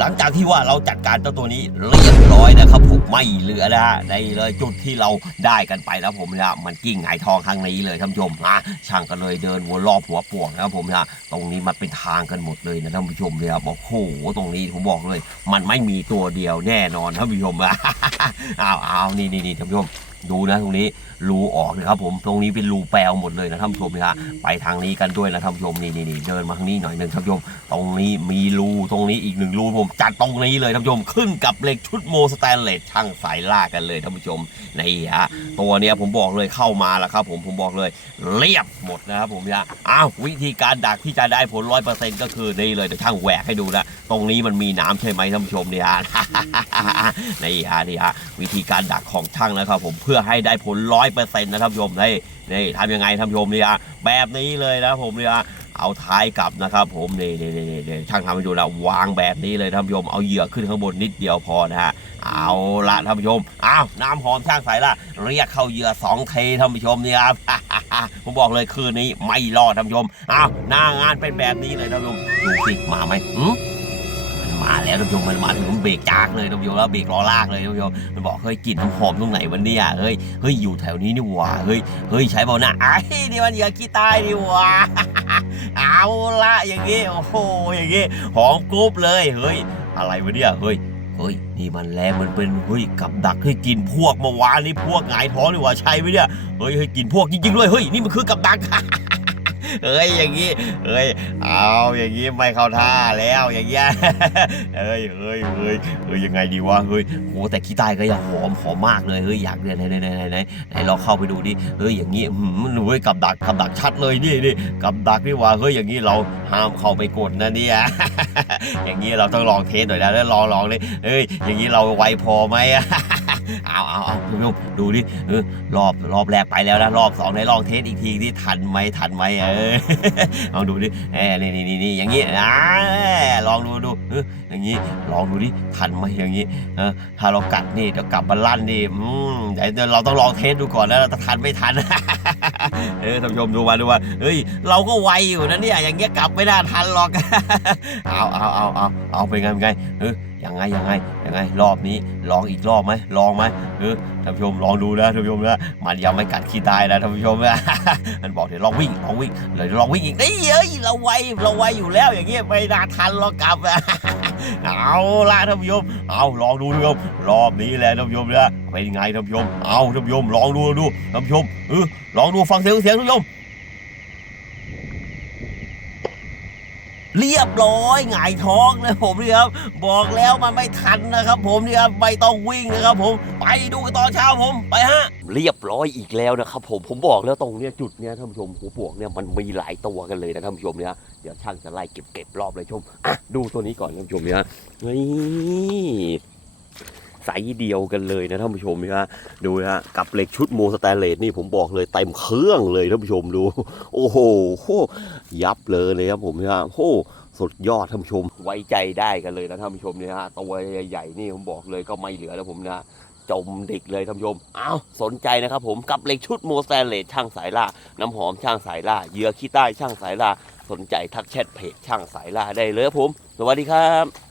หลังจากที่ว่าเราจัดการเจ้าตัวนี้เรียบร้อยนะครับผมไม่เหลือนะฮะในเลยจุดที่เราได้กันไปแล้วผมนะมันกิ้งหงายทองข้างนี้เลยท่านผู้ชมนะช่างก็เลยเดินวนรอบหัวป่วงนะครับผมนะตรงนี้มันเป็นทางกันหมดเลยนะท่านผู้ชมเนี่ยบอกโอ้โหตรงนี้ผมบอกเลย มันไม่มีตัวเดียวแน่นอนท่านผู้ชมอ้าวอ้าวนี่นี่นี่ท่านผู้ชม ดูนะตรงนี้รูออกนะครับผมตรงนี้เป็นรูแปลวหมดเลยนะท่านผู้ชมนะฮะไปทางนี้กันด้วยนะท่านผู้ชมนี่นี่เดินมาทางนี้หน่อยหนึ่งท่านผู้ชมตรงนี้มีรูตรงนี้อีกหนึ่งรูผมจัดตรงนี้เลยท่านผู้ชมขึ้นกับเหล็กชุดโมสแตนเลสช่างสายล่ากันเลยท่านผู้ชมนี่ฮะตัวเนี้ยผมบอกเลยเข้ามาแล้วครับผมผมบอกเลยเรียบหมดนะครับผมนี่ยอ้าววิธีการดักที่จะได้ผลร้อยเปอร์เซ็นต์ก็คือนี่เลยเดี๋ยวช่างแหวกให้ดูนะ ตรงนี้มันมีน้ำใช่ไหมท่านผู้ชมเนี่ยฮะนี่ฮะนี่ฮะวิธีการดักของช่างนะครับ ผมเพื่อให้ได้ผลร้อยเปอร์เซ็นต์นะท่านผู้ชมนี่นี่ทำยังไงท่านผู้ชมเนี่ยแบบนี้เลยนะผมเนี่ยเอาท้ายกลับนะครับผมนี่นี่นี่ช่างทำให้ดูนะวางแบบนี้เลยท่านผู้ชมเอาเหยื่อขึ้นข้างบนนิดเดียวพอนะฮะเอาละท่านผู้ชมอ้าวน้ำหอมช่างใสายละเรียกเข้าเหยื่อสองเทท่านผู้ชมเนี่ยครับผมบอกเลยคืนนี้ไม่รอดท่านผู้ชมอ้าวหน้างานเป็นแบบนี้เลยท่านผู้ชมดูสิมาไหมหืม มาแล้วท่านผู้ชมมันมาถึงเบรกจากเลยท่านผู้ชมแล้วเบรกล้อลากเลยท่านผู้ชมมันบอกเฮ้ยกลิ่นน้ำหอมตรงไหนวันนี้อะเฮ้ยเฮ้ยอยู่แถวนี้นี่หว่าเฮ้ยเฮ้ยใช้เบาหน้าไอ้นี่มันเหยื่อขี้ใต้นี่หว่าเอาละอย่างงี้โอ้โหอย่างงี้หอมกรุบเลยเฮ้ยอะไรวะเนี่ยเฮ้ยเฮ้ยนี่มันแรงมันเป็นเฮ้ยกับดักให้กินพวกเมื่อวานนี่พวกหงายท้องนี่หว่าใช่ไหมเนี่ยเฮ้ยเฮ้ยกินพวกจริงๆด้วยเฮ้ยนี่มันคือกับดัก เฮ้ยอย่างงี้เฮ้ยเอาอย่างงี้ไม่เข้าท่าแล้วอย่างเงี้ยเฮ้ยเฮ้ยเฮ้ยเฮ้ยยังไงดีวะเฮ้ยโหแต่ขี้ใต้ก็ยังหอมหอมมากเลยเฮ้ยอยากเรียไหนไหนไหนไหนไหนเราเข้าไปดูดิเฮ้ยอย่างงี้หืมเฮ้ยกับดักกับดักชัดเลยนี่นี่กับดักนี่ว่าเฮ้ยอย่างงี้เราห้ามเข้าไปกดนะเนี่ยอย่างงี้เราต้องลองเทสหน่อยแล้วลองลองเลยเฮ้ยอย่างงี้เราไวพอไหม เอาเอาเอาคุณผู้ชมดูดิเออรอบรอบแรกไปแล้วนะรอบสองในลองเทสอีกทีที่ทันไหมทันไหมเออลองดูดิเออนี่นี่นี่นี่อย่างงี้อ่าลองดูดูเอออย่างงี้ลองดูดิทันไหมอย่างงี้เออถ้าเรากัดนี่เดี๋ยวกลับมาลั่นนี่อืมเดี๋ยวเราต้องลองเทสดูก่อนนะเราจะทันไม่ทันเออท่านผู้ชมดูมาดูมาเฮ้ยเราก็ไวอยู่นะเนี่ยอย่างเงี้ยกลับไม่น่าทันหรอกเอาเอาเอาเอาเอาเป็นไงเป็นไงเออ ยังไงยังไงยังไงรอบนี้ลองอีกรอบไหมลองไหมเออท่านผู้ชมลองดูนะท่านผู้ชมนะมันยังไม่กัดขี้ตายนะท่านผู้ชมนะมันบอกเดี๋ยวลองวิ่งลองวิ่งเลยลองวิ่งอีกนี่เอ้ยเราไวเราไวอยู่แล้วอย่างเงี้ยไม่น่าทันหรอกกลับเอาละท่านผู้ชมเอาลองดูท่านผู้ชมรอบนี้แหละท่านผู้ชมนะเป็นไงท่านผู้ชมเอาท่านผู้ชมลองดูดูท่านผู้ชมเออลองดูฟังเสียงเสียงท่านผู้ชม เรียบร้อยหงายท้องเลยผมนี่ครับ บอกแล้วมันไม่ทันนะครับ ผมนี่ครับไม่ต้องวิ่งนะครับ ผมไปดูกันตอนเช้าผมไปฮะ เรียบร้อยอีกแล้วนะครับ ผมผมบอกแล้วตรงเนี้ยจุดเนี้ยท่านผู้ชมหัวปวกเนี่ยมันมีหลายตัวกันเลยนะท่านผู้ชมเนี่ยเดี๋ยวช่างจะไล่เก็บเก็บรอบเลยชมอะดูตัวนี้ก่อนท่านผู้ชมเนี่ยนี่ ไซส์เดียวกันเลยนะท่านผู้ชมเนี่ยดูนะฮะกับเหล็กชุดโมสแตนเลสนี่ผมบอกเลยเต็มเครื่องเลยท่านผู้ชมดู โอ้โหยับเลยเลยครับผมเนี่ยโอ้สุดยอดท่านผู้ชมไว้ใจได้กันเลยนะท่านผู้ชมเนี่ยฮะตัวใหญ่ๆนี่ผมบอกเลยก็ไม่เหลือแล้วผมนะจมดิกเลยท่านผู้ชมอ้าวสนใจนะครับผมกับเหล็กชุดโมสแตนเลสช่างสายล่า น้ำหอมช่างสายล่าเหยื่อขี้ใต้ช่างสายล่า สนใจทักแชทเพจช่างสายล่าได้เลยครับผม สวัสดีครับ